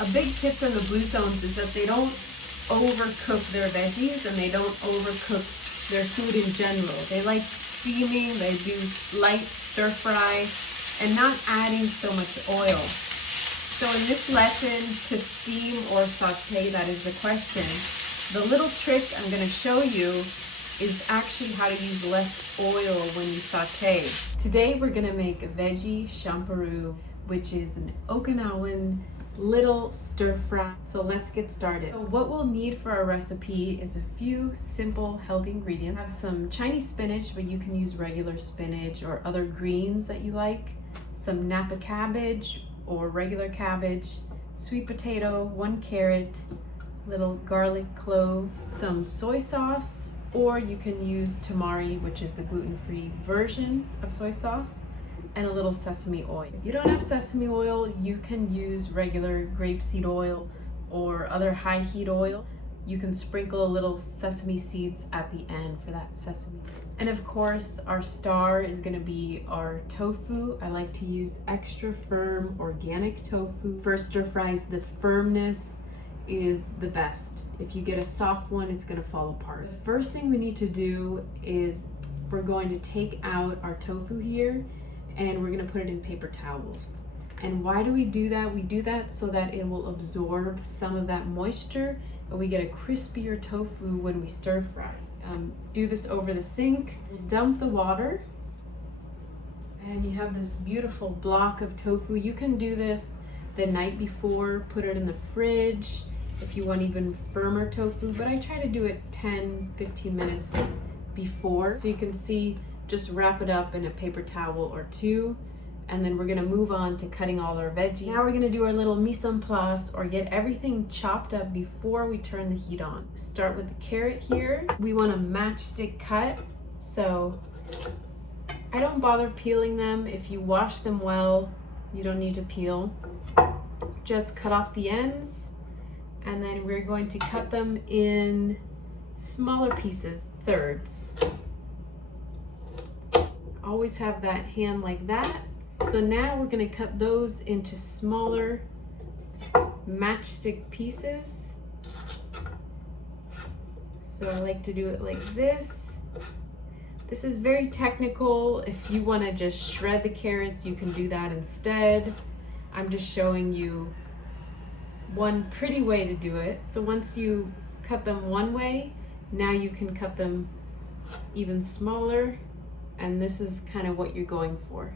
A big tip from the blue zones is that they don't overcook their veggies and they don't overcook their food in general. They like steaming, they do light stir fry, and not adding so much oil. So in this lesson, to steam or saute, that is the question. The little trick I'm going to show you is actually how to use less oil when you saute. Today we're going to make a veggie champuru, which is an Okinawan little stir fry. So let's get started. So what we'll need for our recipe is a few simple healthy ingredients. I have some Chinese spinach, but you can use regular spinach or other greens that you like. Some Napa cabbage or regular cabbage, sweet potato, 1 carrot, little garlic clove, some soy sauce, or you can use tamari, which is the gluten-free version of soy sauce, and a little sesame oil. If you don't have sesame oil, you can use regular grapeseed oil or other high heat oil. You can sprinkle a little sesame seeds at the end for that sesame. And of course, our star is gonna be our tofu. I like to use extra firm organic tofu. For stir fries, the firmness is the best. If you get a soft one, it's gonna fall apart. The first thing we need to do is we're going to take out our tofu here and we're gonna put it in paper towels. And why do we do that? We do that so that it will absorb some of that moisture and we get a crispier tofu when we stir fry. Do this over the sink, dump the water, and you have this beautiful block of tofu. You can do this the night before, put it in the fridge if you want even firmer tofu, but I try to do it 10-15 minutes before. So you can see, just wrap it up in a paper towel or two, and then we're gonna move on to cutting all our veggies. Now we're gonna do our little mise en place, or get everything chopped up before we turn the heat on. Start with the carrot here. We want a matchstick cut, so I don't bother peeling them. If you wash them well, you don't need to peel. Just cut off the ends, and then we're going to cut them in smaller pieces, thirds. Always have that hand like that. So now we're gonna cut those into smaller matchstick pieces. So I like to do it like this. This is very technical. If you wanna just shred the carrots, you can do that instead. I'm just showing you one pretty way to do it. So once you cut them one way, now you can cut them even smaller. And this is kind of what you're going for.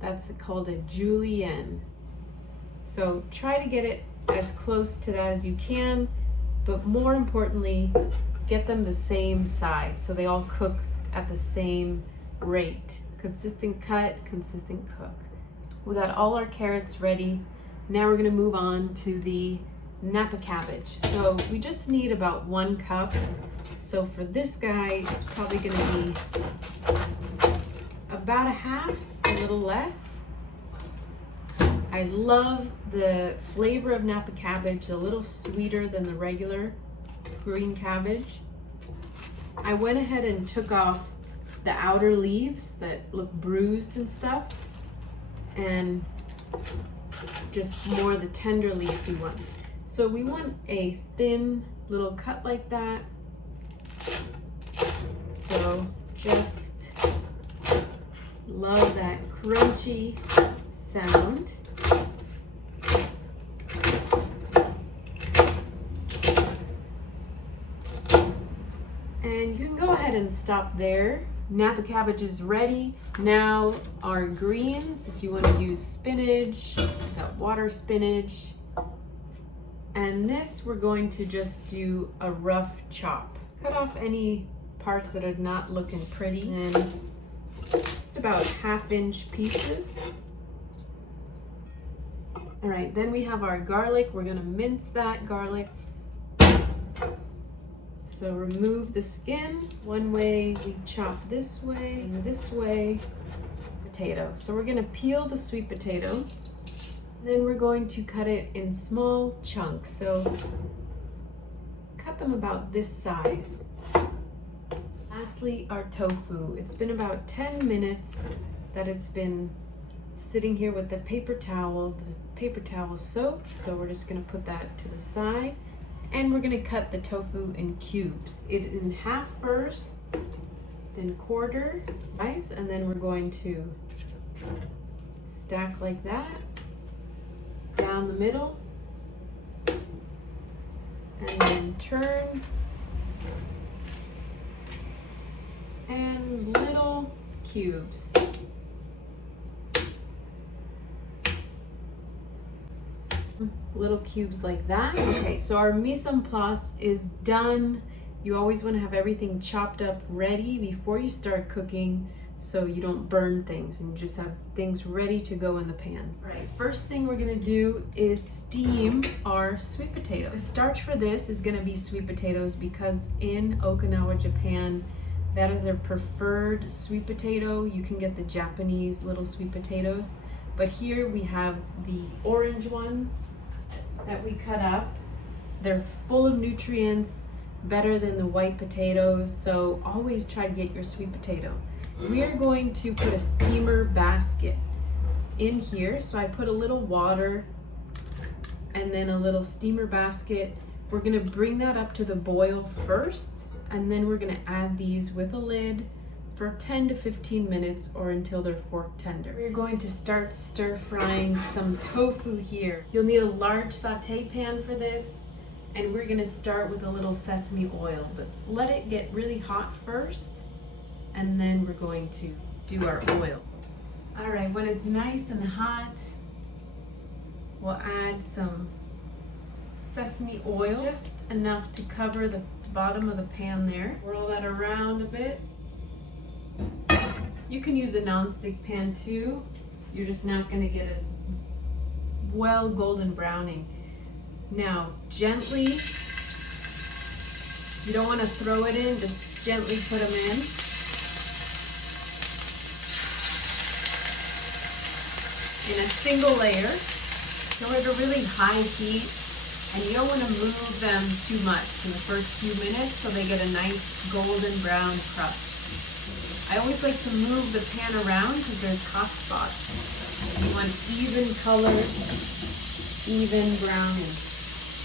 That's called a julienne. So try to get it as close to that as you can, but more importantly, get them the same size so they all cook at the same rate. Consistent cut, consistent cook. We got all our carrots ready. Now we're gonna move on to the Napa cabbage. So we just need about 1 cup. So for this guy, it's probably gonna be about a half, a little less. I love the flavor of Napa cabbage, a little sweeter than the regular green cabbage. I went ahead and took off the outer leaves that look bruised and stuff, and just more the tender leaves we want. So we want a thin little cut like that. So just love that crunchy sound. And you can go ahead and stop there. Napa cabbage is ready. Now our greens, if you want to use spinach, got water spinach. And this we're going to just do a rough chop. Cut off any parts that are not looking pretty, and just about 1/2-inch pieces. All right, then we have our garlic. We're gonna mince that garlic. So remove the skin. One way we chop this way and this way. Potato. So we're gonna peel the sweet potato. Then we're going to cut it in small chunks. So cut them about this size. Lastly, our tofu. It's been about 10 minutes that it's been sitting here with the paper towel. The paper towel soaked, so we're just gonna put that to the side. And we're gonna cut the tofu in cubes. It in half first, then quarter, nice, and then we're going to stack like that, down the middle, and then turn, and little cubes. Little cubes like that. Okay, so our mise en place is done. You always want to have everything chopped up ready before you start cooking so you don't burn things and you just have things ready to go in the pan. All right, first thing we're gonna do is steam our sweet potato. The starch for this is gonna be sweet potatoes because in Okinawa, Japan, that is their preferred sweet potato. You can get the Japanese little sweet potatoes, but here we have the orange ones that we cut up. They're full of nutrients, better than the white potatoes, so always try to get your sweet potato. We are going to put a steamer basket in here, so I put a little water and then a little steamer basket. We're gonna bring that up to the boil first, and then we're gonna add these with a lid for 10 to 15 minutes or until they're fork tender. We're going to start stir frying some tofu here. You'll need a large saute pan for this, and we're gonna start with a little sesame oil, but let it get really hot first, and then we're going to do our oil. All right, when it's nice and hot, we'll add some sesame oil, just enough to cover the bottom of the pan there. Whirl that around a bit. You can use a non-stick pan too. You're just not gonna get as well golden browning. Now, gently, you don't wanna throw it in, just gently put them in. In a single layer. Go at a really high heat, and you don't wanna move them too much in the first few minutes so they get a nice golden brown crust. I always like to move the pan around because there's hot spots. You want even color, even browning.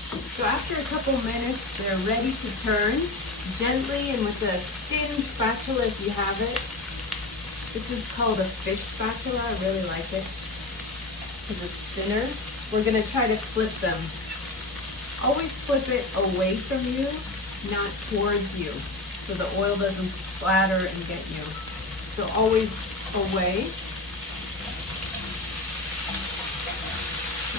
So after a couple minutes, they're ready to turn. Gently and with a thin spatula if you have it. This is called a fish spatula. I really like it because it's thinner. We're gonna try to flip them. Always flip it away from you, not towards you, so the oil doesn't splatter and get you. So always away.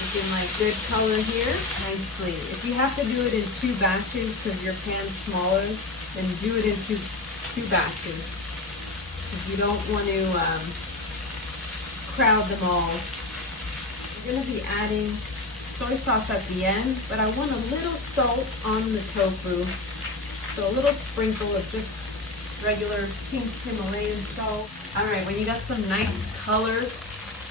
Looking like good color here, nicely. If you have to do it in 2 batches because your pan's smaller, then do it in two batches. Because you don't want to crowd them all. We're going to be adding soy sauce at the end, but I want a little salt on the tofu. So a little sprinkle of just regular pink Himalayan salt. All right, when you got some nice color,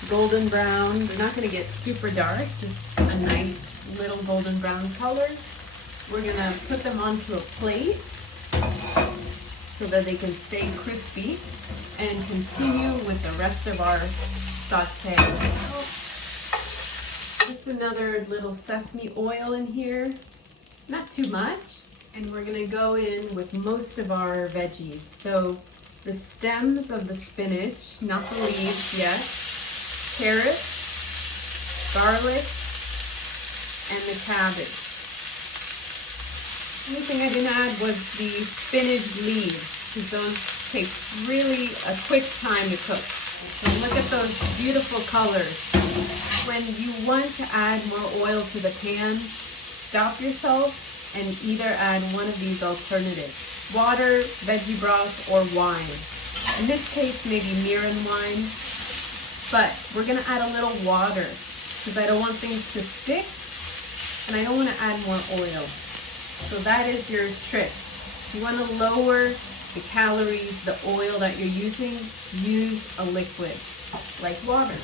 golden brown, they're not gonna get super dark, just a nice little golden brown color. We're gonna put them onto a plate so that they can stay crispy and continue with the rest of our saute. Just another little sesame oil in here, not too much. And we're gonna go in with most of our veggies. So the stems of the spinach, not the leaves yet, carrots, garlic, and the cabbage. The only thing I didn't add was the spinach leaves, because those take really a quick time to cook. So look at those beautiful colors. When you want to add more oil to the pan, stop yourself and either add one of these alternatives: water, veggie broth, or wine. In this case, maybe mirin wine, but we're gonna add a little water because I don't want things to stick and I don't wanna add more oil. So that is your trick. If you wanna lower the calories, the oil that you're using, use a liquid like water.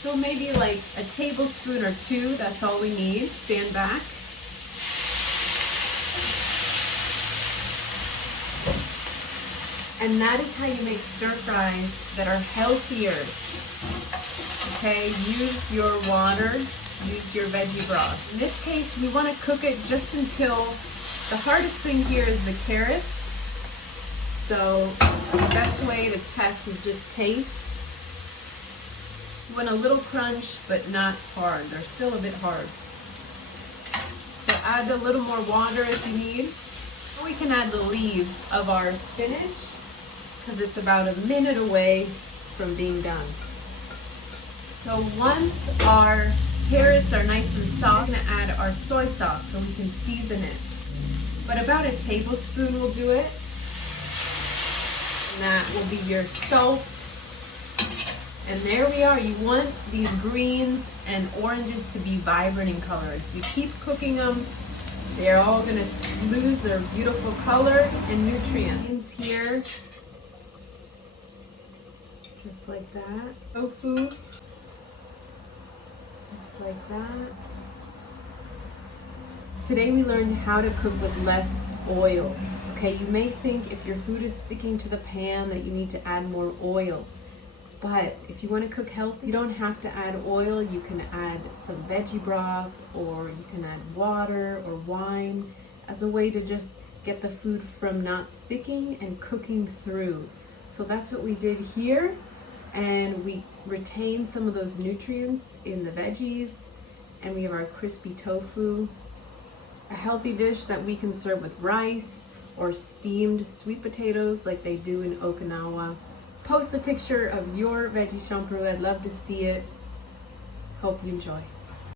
So maybe like a tablespoon or 2, that's all we need. Stand back. And that is how you make stir fries that are healthier. Okay, use your water, use your veggie broth. In this case, we want to cook it just until, the hardest thing here is the carrots. So the best way to test is just taste. You want a little crunch, but not hard. They're still a bit hard. So add a little more water if you need. Or we can add the leaves of our spinach, because it's about a minute away from being done. So once our carrots are nice and soft, we're going to add our soy sauce so we can season it. But about a tablespoon will do it. And that will be your salt. And there we are. You want these greens and oranges to be vibrant in color. If you keep cooking them, they're all going to lose their beautiful color and nutrients. Here, just like that. Tofu, just like that. Today we learned how to cook with less oil. Okay, you may think if your food is sticking to the pan that you need to add more oil. But if you want to cook healthy, you don't have to add oil. You can add some veggie broth, or you can add water or wine as a way to just get the food from not sticking and cooking through. So that's what we did here. And we retain some of those nutrients in the veggies, and we have our crispy tofu, a healthy dish that we can serve with rice or steamed sweet potatoes like they do in Okinawa. Post a picture of your veggie champuru. I'd love to see it. Hope you enjoy.